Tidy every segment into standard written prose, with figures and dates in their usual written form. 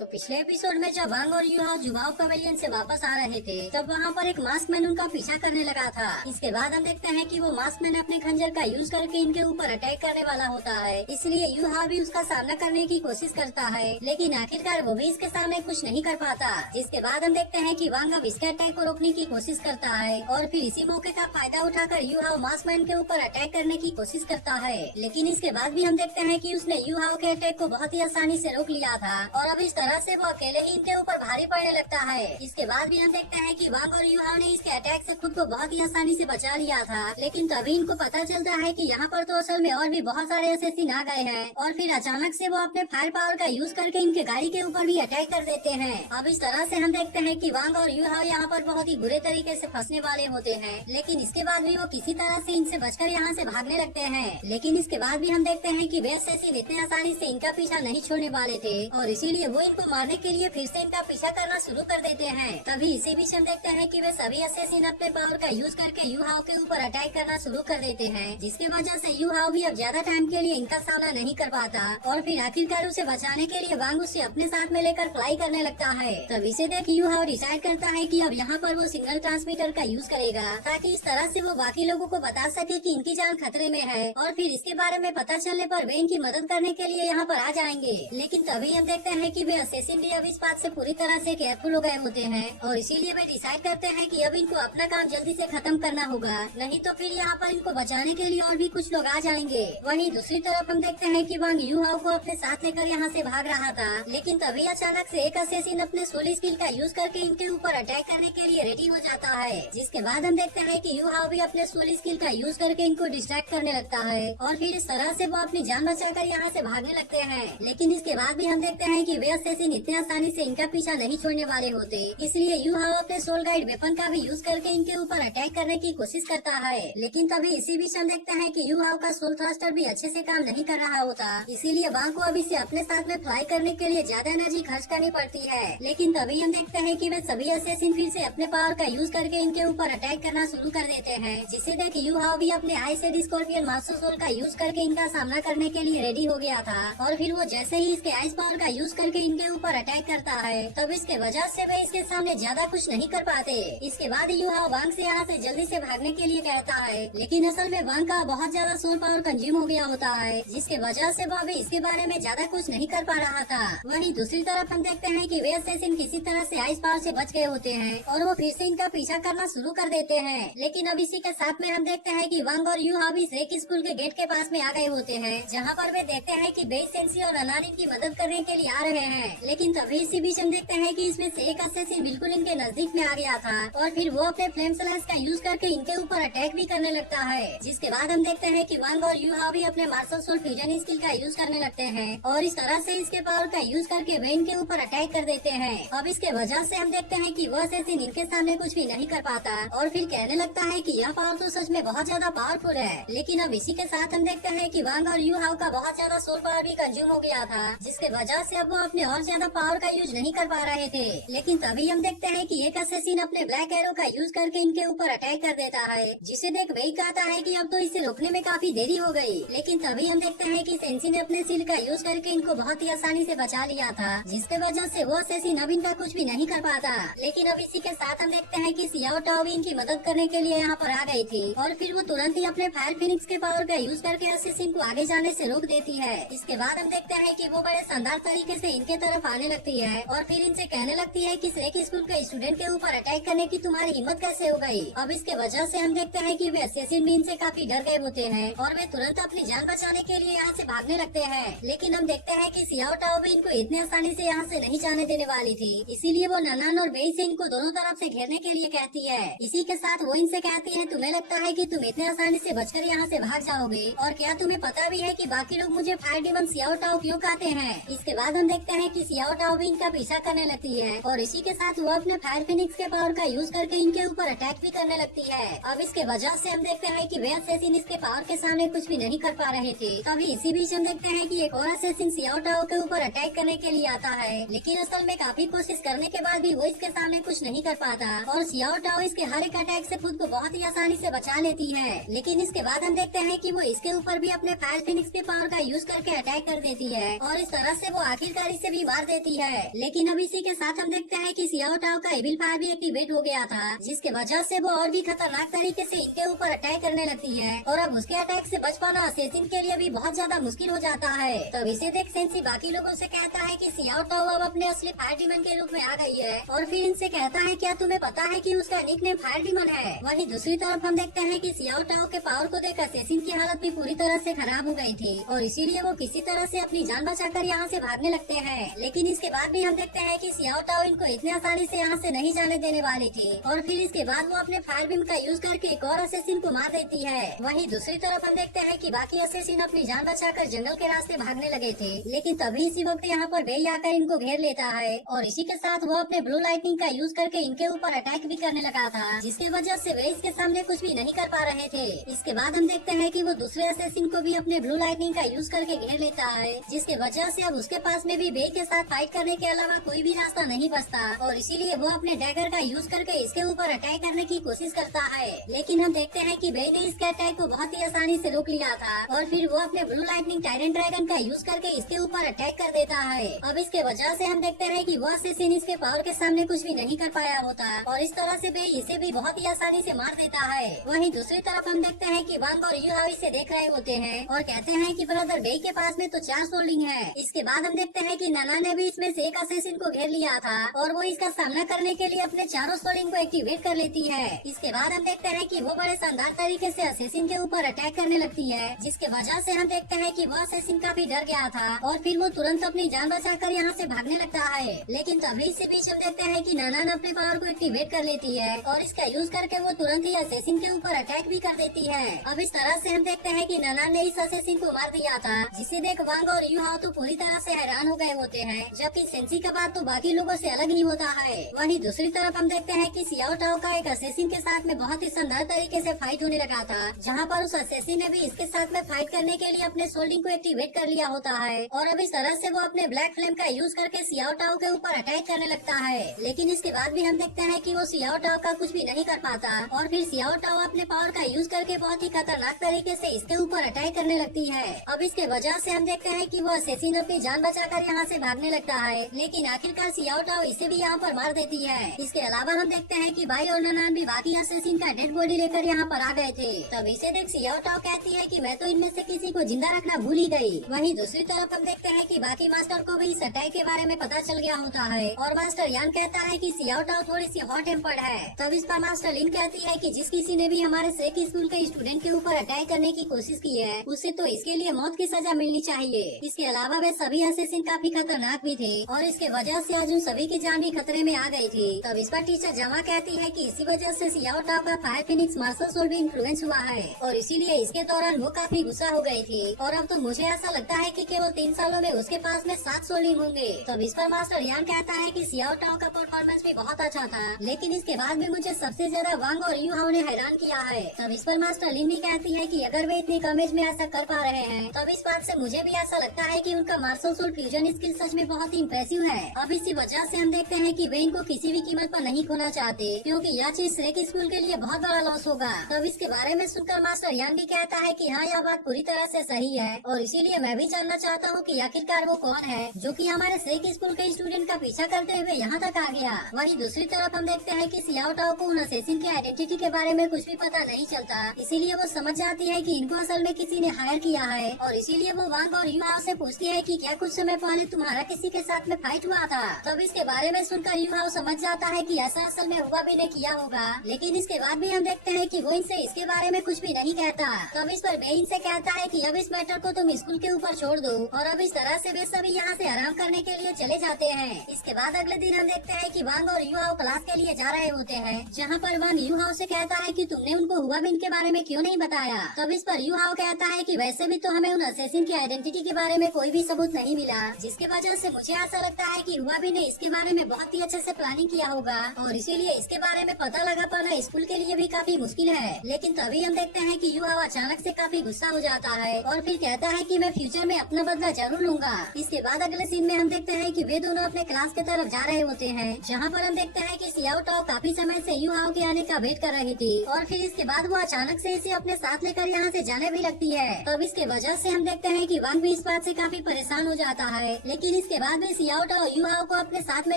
तो पिछले एपिसोड में जब वांग और यूहाओ जुबाओ पवेलियन से वापस आ रहे थे तब वहाँ पर एक मास्कमैन उनका पीछा करने लगा था। इसके बाद हम देखते हैं कि वो मास्कमैन अपने खंजर का यूज करके इनके ऊपर अटैक करने वाला होता है, इसलिए यूहाओ भी उसका सामना करने की कोशिश करता है, लेकिन आखिरकार वो भी इसके सामने कुछ नहीं कर पाता। जिसके बाद हम देखते हैं कि वांग अब इसके अटैक को रोकने की कोशिश करता है और फिर इसी मौके का फायदा उठाकर यूहाओ मास्कमैन के ऊपर अटैक करने की कोशिश करता है, लेकिन इसके बाद भी हम देखते हैं कि उसने यूहाओ के अटैक को बहुत ही आसानी से रोक लिया था और अब इस तरह से वो अकेले ही इनके ऊपर भारी पड़ने लगता है। इसके बाद भी हम देखते हैं कि वांग और यूहाओ ने इसके अटैक से खुद को बहुत ही आसानी से बचा लिया था, लेकिन तभी इनको पता चलता है कि यहाँ पर तो असल में और भी बहुत सारे असैसिन आ गए हैं और फिर अचानक से वो अपने फायर पावर का यूज करके इनके गाड़ी के ऊपर भी अटैक कर देते हैं। अब इस तरह से हम देखते हैं कि वांग और यूहाओ यहाँ पर बहुत ही बुरे तरीके से फंसने वाले होते हैं, लेकिन इसके बाद भी वो किसी तरह से इनसे बचकर यहाँ से भागने लगते हैं। लेकिन इसके बाद भी हम देखते हैं कि वे असैसिन इतने आसानी से इनका पीछा नहीं छोड़ने वाले थे और इसीलिए वो इनको मारने के लिए फिर से इनका पीछा करना शुरू कर देते हैं। तभी इसी बीच हम देखते हैं कि वे सभी असैसिन अपने पावर का यूज करके यूहाओ के ऊपर अटैक करना शुरू कर देते हैं, जिसकी वजह से यूहाओ भी अब ज्यादा टाइम के लिए इनका सामना नहीं कर पाता और फिर आखिरकार उसे बचाने के लिए वांग उसे अपने साथ में लेकर फ्लाई करने लगता है। तब इसे देख यूहाओ डिसाइड करता है कि अब यहाँ पर वो सिग्नल ट्रांसमीटर का यूज करेगा ताकि इस तरह से वो बाकी लोगों को बता सके कि इनकी जान खतरे में है और फिर इसके बारे में पता चलने पर वे इनकी मदद करने के लिए यहाँ पर आ जाएंगे। लेकिन तभी हम देखते हैं कि वे असैसिन भी अब इस बात से पूरी तरह से केयरफुल हो गए होते हैं और इसीलिए वे डिसाइड करते हैं कि अब इनको अपना काम जल्दी से खत्म करना होगा, नहीं तो फिर यहाँ पर इनको बचाने के लिए और भी कुछ लोग आ जाएंगे। वहीं दूसरी तरफ हम देखते हैं कि वांग यूहाओ को अपने साथ लेकर यहाँ से भाग रहा था, लेकिन तभी अचानक से एक असैसिन अपने सोल स्किल का यूज करके इनके ऊपर अटैक करने के लिए रेडी हो जाता है। जिसके बाद हम देखते हैं कि यूहाओ भी अपने सोल स्किल का यूज करके इनको डिस्ट्रैक्ट करने लगता है और फिर इस तरह से वो अपनी जान बचाकर यहाँ से भागने लगते हैं। लेकिन इसके बाद भी हम देखते हैं कि वे असैसिन इतने आसानी से इनका पीछा नहीं छोड़ने वाले होते, इसलिए यूहाओ अपने सोल गाइड वेपन का भी यूज करके इनके ऊपर अटैक करने की कोशिश करता है। लेकिन तभी इसी बीच हम देखते हैं कि यूहाओ का सोल थ्रस्टर भी अच्छे से काम नहीं कर रहा होता, इसीलिए वांग को अब इसे अपने साथ में फ्लाई करने के लिए ज्यादा एनर्जी खर्च करनी पड़ती है। लेकिन तभी हम देखते हैं कि वे सभी असैसिन फिर से अपने पावर का यूज करके इनके ऊपर अटैक करना शुरू कर देते हैं, जिसे देख यूहाओ भी अपने आइस एड स्कॉर्पियन मास्टर सोल का यूज करके इनका सामना करने के लिए रेडी हो गया था और फिर वो जैसे ही इसके आइस पावर का यूज करके इनके ऊपर अटैक करता है तब इसके वजह से वे इसके सामने ज्यादा कुछ नहीं कर पाते। इसके बाद यूहाओ वांग से यहाँ से जल्दी से भागने के लिए कहता है, लेकिन असल में वांग का बहुत ज्यादा सोल पावर कंज्यूम हो गया होता है, जिसके वजह से वो अभी इसके बारे में ज्यादा कुछ नहीं कर पा रहा था। वहीं दूसरी तरफ हम देखते हैं कि वे असैसिन किसी तरह से आइस पावर से बच गए होते हैं और वो फिर से इनका पीछा करना शुरू कर देते हैं। लेकिन अब इसी के साथ में हम देखते हैं कि वांग और यूहाओ भी रेक स्कूल के गेट के पास में आ गए होते हैं, जहाँ पर वे देखते हैं कि बेस सेंसी और अनानी की मदद करने के लिए आ रहे हैं। लेकिन तभी इसी बीच हम देखते हैं कि इसमें से एक असैसिन बिल्कुल इनके नजदीक में आ गया था और फिर वो अपने फ्लेम स्लैश का यूज करके इनके ऊपर अटैक भी करने लगता है। जिसके बाद हम देखते हैं कि वांग और यूहाओ भी अपने मार्शल सोल फ्यूजन स्किल का यूज करने लगते हैं और इस तरह से इसके पावर का यूज करके वे इनके ऊपर अटैक कर देते हैं। अब इसके वजह से हम देखते हैं कि वो असैसिन इनके सामने कुछ भी नहीं कर पाता और फिर कहने लगता है कि यह पावर तो सच में बहुत ज्यादा पावरफुल है। लेकिन अब इसी के साथ हम देखते हैं कि वांग और यूहाओ का बहुत ज्यादा सोल पावर भी कंज्यूम हो गया था, जिसके वजह से अब वो अपने और ज्यादा पावर का यूज नहीं कर पा रहे थे। लेकिन तभी हम देखते हैं कि एक असैसिन अपने ब्लैक एरो का यूज करके इनके ऊपर अटैक कर देता है, जिसे देख वही कहता है कि अब तो इसे रोकने में काफी देरी हो गई। लेकिन तभी हम देखते हैं कि सेंसी ने अपने सील का यूज करके इनको बहुत ही आसानी से बचा लिया था, जिसके वजह से वो असैसिन अब इनका कुछ भी नहीं कर पाता। लेकिन अब इसी के साथ हम देखते हैं कि सियाओ टाओ भी इनकी मदद करने के लिए यहाँ पर आ गई थी और फिर वो तुरंत ही अपने फायर फिनिक्स के पावर का यूज करके असैसिन को आगे जाने से रोक देती है। इसके बाद हम देखते हैं कि वो बड़े शानदार तरीके से इनके तरफ आने लगती है और फिर इनसे कहने लगती है कि रेक स्कूल के स्टूडेंट के ऊपर अटैक करने की तुम्हारी हिम्मत कैसे हो गई। अब इसके वजह से हम देखते हैं कि वे असैसिन भी इनसे काफी डर गए होते हैं और वे तुरंत अपनी जान बचाने के लिए यहाँ से भागने लगते हैं। लेकिन हम देखते हैं कि सियाओ टाओ भी इनको इतने आसानी से यहाँ से नहीं जाने देने वाली थी, इसीलिए वो ननान और बेई से इनको दोनों तरफ से घेरने के लिए कहती है। इसी के साथ वो इनसे कहती है, तुम्हें लगता है कि तुम इतने आसानी से बचकर यहाँ से भाग जाओगे और क्या तुम्हें पता भी है कि बाकी लोग मुझे फायर डीमन सियाओ टाओ क्यों कहते हैं। इसके बाद हम देखते हैं कि सियाओ टाओ भी इनका पीछा करने लगती है और इसी के साथ वो अपने फायर फिनिक्स के पावर का यूज करके इनके ऊपर अटैक भी करने लगती है। अब इसके वजह से हम देखते हैं कि वे असैसिन इसके पावर के सामने कुछ भी नहीं कर पा रहे थे। तभी इसी बीच हम देखते हैं कि एक और असैसिन सियाओ टाओ के ऊपर अटैक करने के लिए आता है, लेकिन असल में काफी कोशिश करने के बाद भी वो इसके सामने कुछ नहीं कर पाता और सियाओ टाओ इसके हर एक अटैक से खुद को बहुत ही आसानी से बचा लेती है। लेकिन इसके बाद हम देखते हैं कि वो इसके ऊपर भी अपने फायर फिनिक्स के पावर का यूज करके अटैक कर देती है और इस तरह से वो आखिरकार इसे भी मार देती है। लेकिन अब इसी के साथ हम देखते हैं कि सियाओ टाओ का एविल फायर भी एक्टिवेट हो गया था, जिसके वजह से वो और भी खतरनाक तरीके से इनके ऊपर अटैक करने लगती है और अब उसके अटैक से बच पाना असेसिन के लिए भी बहुत ज्यादा मुश्किल हो जाता है। तब इसे देख सेंसी बाकी लोगों से कहता है कि सियाओ टाओ अब अपने असली फायर डीमन के रूप में आ गई है और फिर इनसे कहता है क्या तुम्हें पता है कि उसका निकनेम फायर डीमन है। वहीं दूसरी तरफ हम देखते हैं कि सियाओ टाओ के पावर को देख असेसिन की हालत भी पूरी तरह से खराब हो गई थी और इसीलिए वो किसी तरह से अपनी जान बचाकर यहाँ से भागने लगते हैं। लेकिन इसके बाद भी हम देखते हैं कि सियाओ टाओ इनको इतनी आसानी से यहाँ से नहीं जाने देने वाली थी और फिर इसके बाद वो अपने फायर बीम का यूज करके एक और असेसिन को मार देती है। वहीं दूसरी तरफ हम देखते हैं कि बाकी असेसिन अपनी जान बचाकर जंगल के रास्ते भागने लगे थे, लेकिन तभी इसी वक्त यहाँ पर बेई आकर इनको घेर लेता है और इसी के साथ वो अपने ब्लू लाइटनिंग का यूज करके इनके ऊपर अटैक भी करने लगा था, जिसकी वजह से वे इसके सामने कुछ भी नहीं कर पा रहे थे। इसके बाद हम देखते हैं कि वो दूसरे असेसिन को भी अपने ब्लू लाइटनिंग का यूज करके घेर लेता है, जिसके वजह से अब उसके पास में भी बे के साथ फाइट करने के अलावा कोई भी रास्ता नहीं बचता और इसीलिए वो अपने डैगर का यूज करके इसके ऊपर अटैक करने की कोशिश करता है। लेकिन हम देखते हैं कि बे ने इसके अटैक को बहुत ही आसानी से रोक लिया था और फिर वो अपने ब्लू लाइटनिंग टायरेंट ड्रैगन का यूज करके इसके ऊपर अटैक कर देता है। अब इसके वजह से हम देखते हैं कि वो असेसिन इसके पावर के सामने कुछ भी नहीं कर पाया होता और इस तरह से बे इसे भी बहुत ही आसानी से मार देता है। वहीं दूसरी तरफ हम देखते हैं कि वांग और यूहाओ इसे देख रहे होते हैं और कहते हैं कि ब्रदर बे के पास में तो 4 सोल्डिंग है। इसके बाद हम देखते हैं कि नाना ने भी इसमें से एक असेसिन को घेर लिया था और वो इसका सामना करने के लिए अपने चारों सोल्डिंग को एक्टिवेट कर लेती है। इसके बाद हम देखते हैं कि वो बड़े शानदार तरीके से असेसिन के ऊपर अटैक करने लगती है, जिसके वजह से हम देखते हैं कि वो असेसिन काफी डर गया था और फिर वो तुरंत अपनी जान बचाकर यहाँ से भागने लगता है। लेकिन तभी इसी बीच हम देखते हैं कि नाना अपने पावर को एक्टिवेट कर लेती है और इसका यूज करके वो तुरंत ही असेसिन के ऊपर अटैक भी कर देती है। अब इस तरह से हम देखते हैं कि नाना ने इस असेसिन को मार दिया था, जिसे देख वांग और यूहाओ तो पूरी तरह से हैरान हो गए होते हैं, जबकि सेंसी का बात तो बाकी लोगों से अलग ही होता है। वहीं दूसरी तरफ हम देखते हैं कि सियाओ टाओ का एक असेसिन के साथ में बहुत ही शानदार तरीके से फाइट होने लगा था, जहाँ पर उस असेसिन ने भी इसके साथ में फाइट करने के लिए अपने सोल्डिंग को एक्टिवेट कर लिया होता है और अब इस तरह से वो अपने ब्लैक फ्लेम का यूज करके सियाओ टाओ के ऊपर अटैक करने लगता है। लेकिन इसके बाद भी हम देखते हैं कि वो सियाओ टाओ का कुछ भी नहीं कर पाता और फिर सियाओ टाओ अपने पावर का यूज करके बहुत ही खतरनाक तरीके से इसके ऊपर अटैक करने लगती है। अब इसके वजह से हम देखते हैं कि वो असेसिन अपनी जान बचाकर यहाँ से भागने लगता है, लेकिन आखिरकार सियाओ टाओ इसे भी यहाँ पर मार देती है। इसके अलावा हम देखते हैं कि भाई और नानान भी बाकी असेसिन का डेड बॉडी लेकर यहाँ पर आ गए थे। तब इसे देख सियाओ टाओ कहती है कि मैं तो इनमें से किसी को जिंदा रखना भूल ही गई। वहीं दूसरी तरफ हम देखते हैं कि बाकी मास्टर को भी इस अटैक के बारे में पता चल गया होता है और मास्टर यान कहता है कि सियाओ टाओ थोड़ी सी हॉट टेम्पर्ड है। तब इस पर मास्टर लिन कहती है कि जिस किसी ने भी हमारे सेक स्कूल के स्टूडेंट के ऊपर अटैक करने की कोशिश की है उसे तो इसके लिए मौत की सजा मिलनी चाहिए। इसके अलावा वे सभी असेसिन काफी खतरनाक भी थे और इसके वजह से आज उन सभी की जान भी खतरे में आ गई थी। तब इस पर टीचर जमा कहती है कि इसी वजह से सियाओ टाओ का फायर फिनिक्स मार्शल सोल भी इन्फ्लुएंस हुआ है और इसीलिए इसके दौरान वो काफी गुस्सा हो गई थी और अब तो मुझे ऐसा लगता है कि केवल 3 सालों में उसके पास में 7 सोल्डिंग होंगे। तब इस पर मास्टर यान कहता है कि सियाओ टाओ का परफॉर्मेंस भी बहुत अच्छा था, लेकिन इसके बाद भी मुझे सबसे ज्यादा वांग और यूहाओ ने हैरान किया है। तब इस पर मास्टर लिन भी कहती है कि अगर वे इतनी कम एज में ऐसा कर पा रहे हैं तब इस बात से मुझे भी ऐसा लगता है कि उनका मार्शल सोल फ्यूजन स्किल सच में बहुत ही इम्प्रेसिव है। अब इसी वजह से हम देखते हैं कि वे इनको किसी भी कीमत पर नहीं खोना चाहते, क्योंकि यह चीज श्रेक स्कूल के लिए बहुत बड़ा लॉस होगा। तब इसके बारे में सुनकर मास्टर यान भी कहता है कि हाँ, यह बात पूरी तरह से सही है और इसीलिए मैं भी जानना चाहता हूँ कि आखिरकार वो कौन है जो कि हमारे श्रेक स्कूल के स्टूडेंट का पीछा करते हुए यहाँ तक आ गया। वहीं दूसरी तरफ हम देखते हैं कि सियाओ टाओ को उन असेसिन की आइडेंटिटी के बारे में कुछ भी पता नहीं चलता, इसीलिए वो समझ जाती है कि इनको असल में किसी ने हायर किया है और इसीलिए वो वांग और यूहाओ से पूछती है कि क्या कुछ समय पहले तुम्हारा किसी के साथ में फाइट हुआ था। तब इसके बारे में सुनकर यूहाओ समझ जाता है कि ऐसा असल में हुआ भी ने किया होगा, लेकिन इसके बाद भी हम देखते हैं कि वो इनसे इसके बारे में कुछ भी नहीं कहता। तब इस पर बे इनसे कहता है कि अब इस मैटर को तुम स्कूल के ऊपर छोड़ दो और अब इस तरह से वे सभी यहाँ से आराम करने के लिए चले जाते हैं। इसके बाद अगले दिन हम देखते हैं कि वांग और यूहाओ क्लास के लिए जा रहे होते हैं, जहाँ पर वांग यूहाओ से कहता है कि तुमने उनको हुआ बिन के बारे में क्यों नहीं बताया। तब इस पर यूहाओ कहता है कि वैसे भी तो हमें उन असेसिन की आइडेंटिटी के बारे में कोई भी सबूत नहीं मिला, जिसके वजह से मुझे ऐसा लगता है कि हुआ भी ने इसके बारे में बहुत ही अच्छे से प्लानिंग किया होगा और इसीलिए इसके बारे में पता लगा पाना स्कूल के लिए भी काफी मुश्किल है। लेकिन तभी हम देखते हैं कि यूहाओ अचानक से काफी गुस्सा हो जाता है और फिर कहता है कि मैं फ्यूचर में अपना बदला जरूर लूंगा। इसके बाद अगले सीन में हम देखते हैं कि वे दोनों अपने क्लास की तरफ जा रहे होते हैं, जहाँ पर हम देखते हैं कि सियाओ टाओ काफी समय से यूहाओ के आने का वेट कर रही थी और फिर इसके बाद वो अचानक से इसे अपने साथ लेकर यहाँ से जाने भी लगती है। तब इसके वजह से हम देखते हैं कि वांग भी इस बात से काफी परेशान हो जाता है, लेकिन इसके बाद भी सियाओ टाओ यू हाओ को अपने साथ में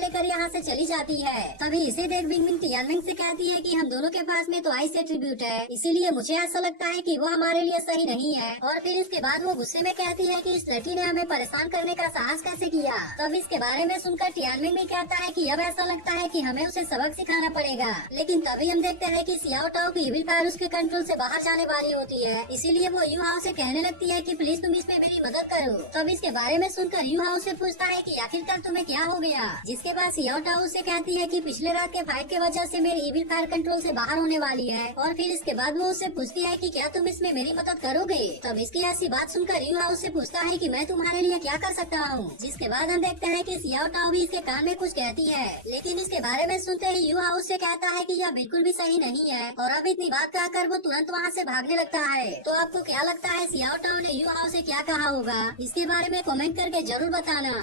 लेकर यहाँ से चली जाती है। तभी इसे देख बिंग बिंग टियानमेंग से कहती है कि हम दोनों के पास में तो आइस एट्रीब्यूट है, इसीलिए मुझे ऐसा लगता है कि वो हमारे लिए सही नहीं है। और फिर इसके बाद वो गुस्से में कहती है कि इस लड़की ने हमें परेशान करने का साहस कैसे किया। तब इसके बारे में सुनकर टियानमेंग भी कहता है कि अब ऐसा लगता है कि हमें उसे सबक सिखाना पड़ेगा। लेकिन तभी हम देखते हैं कि सियाओ टाओ की इविल पावर उसके कंट्रोल से बाहर जाने वाली होती है, इसीलिए वो यू हाओ से कहने लगती है कि प्लीज तुम इसमें मेरी मदद करो। तब इसके बारे में सुनकर यू हाओ से पूछता है कि आखिरकार तुम्हें क्या हो गया, जिसके बाद सियाओ टाओ से कहती है कि पिछले रात के फाइट के वजह से मेरी इविल फायर कंट्रोल से बाहर होने वाली है। और फिर इसके बाद वो उससे पूछती है कि क्या तुम इसमें मेरी मदद करोगे। तब इसकी ऐसी बात सुनकर यू हाओ से पूछता है कि मैं तुम्हारे लिए क्या कर सकता हूँ। जिसके बाद हम देखते हैं कि सियाओ टाओ भी इसके कान में कुछ कहती है, लेकिन इसके बारे में सुनते ही यू हाओ से कहता है कि यह बिल्कुल भी सही नहीं है। और अब इतनी बात कहकर वो तुरंत वहाँ से भागने लगता है। तो आपको क्या लगता है सियाओ टाओ ने यू हाओ से क्या कहा होगा, इसके बारे में कमेंट करके जरूर बताना।